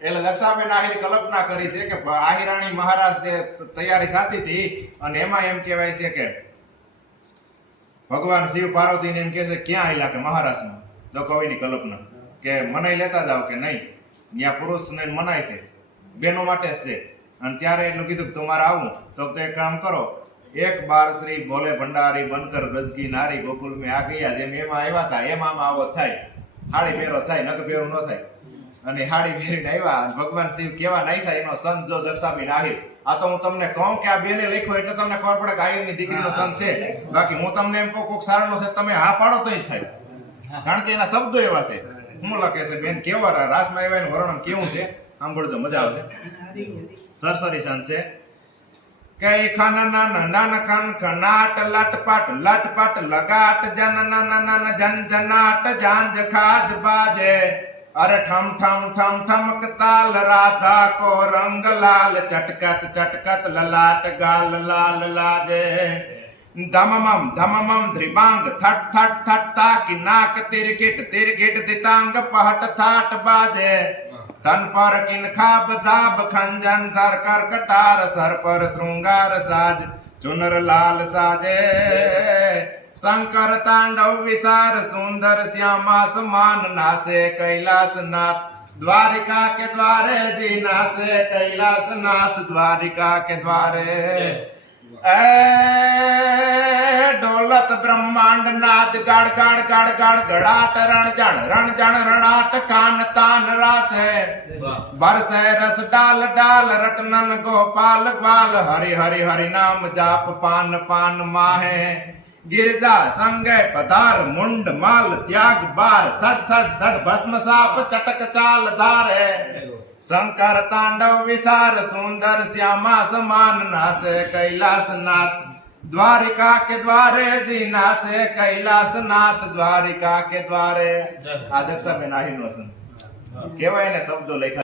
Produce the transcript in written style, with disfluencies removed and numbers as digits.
એટલે દક્ષાબેન આહિર કલ્પના કરી છે કે આહિરાણી મહારાજ જે તૈયારી થતી હતી અને એમાં એમ કહેવાય છે કે ભગવાન શિવ પાર્વતીને એમ કહે છે ક્યાં આયલા કે મહારાજમાં જો કવિની કલ્પના કે મનાઈ લેતા જાવ કે નહીં ત્યાં પુરુષને મનાય છે બેનો માટે જ છે અને ત્યારે એટલું કીધું કે તમારે આવું તો એક કામ કરો એક બાર શ્રી બોલે ભંડારી બનકર રજકી નારી ગોકુલ મેં આ ગયા જેમ એમાં આવ્યા હતા એમાં આવો થાય હાડી પહેરો થાય નક પહેરો ન થાય અને હાડી પહેરીને આવ્યા ભગવાન શિવ કેવા નાઈસા એનો સંત જો દક્ષાબેન આહિર આ તો હું તમને કહું કે આ બેને લખ્યો એટલે તમને ખબર પડે કે આહિરની દીકરીનો સંત છે બાકી હું તમને એમ કહું કોક સારનો છે તમે હા પાડો તો જ થાય કારણ કે એના શબ્દો એવા છે હું લખે છે બેન કેવા રાસમાં આવ્યા એનું વર્ણન કેવું છે સાંભળજો મજા આવશે સરસરી સંત છે કઈ ખાન નાન ખાન ખનાટ લટપટ લગાટ જન નન જન જનાટ જાંજ ખાજ બાજે અરે ઠમ ઠમ ઠમ ઠમક તાલ રાધા કો રંગ લાલ ચટકત લલાટ ગાલ લાલ લાજે ધમમમ ધ્રિબાંગ થટ થટ તાકી નાક તિરકિટ દિતાંગ પહટ થાટ બાજે તન પર કિનખા બધાબ ખંજન ધર કર કટાર સર પર શૃંગાર સાજ ચુનર લાલ સાજે શંકર તાંડવ વિસાર સુંદર શ્યામા સમાન નાસે કૈલાસ નાથ દ્વારિકા કે દ્વારે જી નાસે કૈલાસ નાથ દ્વારિકા કે દ્વારે એ ડોલત બ્રહ્માંડ નાદ ગાડ ગાડ ગાડ ગાડ ગડાટ રણ જણ રણાટ કાન તાન રાસે બરસે રસ ડાલ ડાલ રટનન ગોપાલ ગ્વાલ હરિ હરિ હરિ નામ જાપ પાન પાન માહે गिरजा संगे पधार मुंड माल त्याग बार सट सट सट भस्म साप चटक चाल धारे शंकर तांडव विसार सुंदर श्यामा समान नासे कैलास नाथ द्वारिका के द्वारे जी नासे कैलास नाथ द्वारिका के द्वारे आ दक्षाबेन आहिरનો કેવાય ને શબ્દો લખ્યા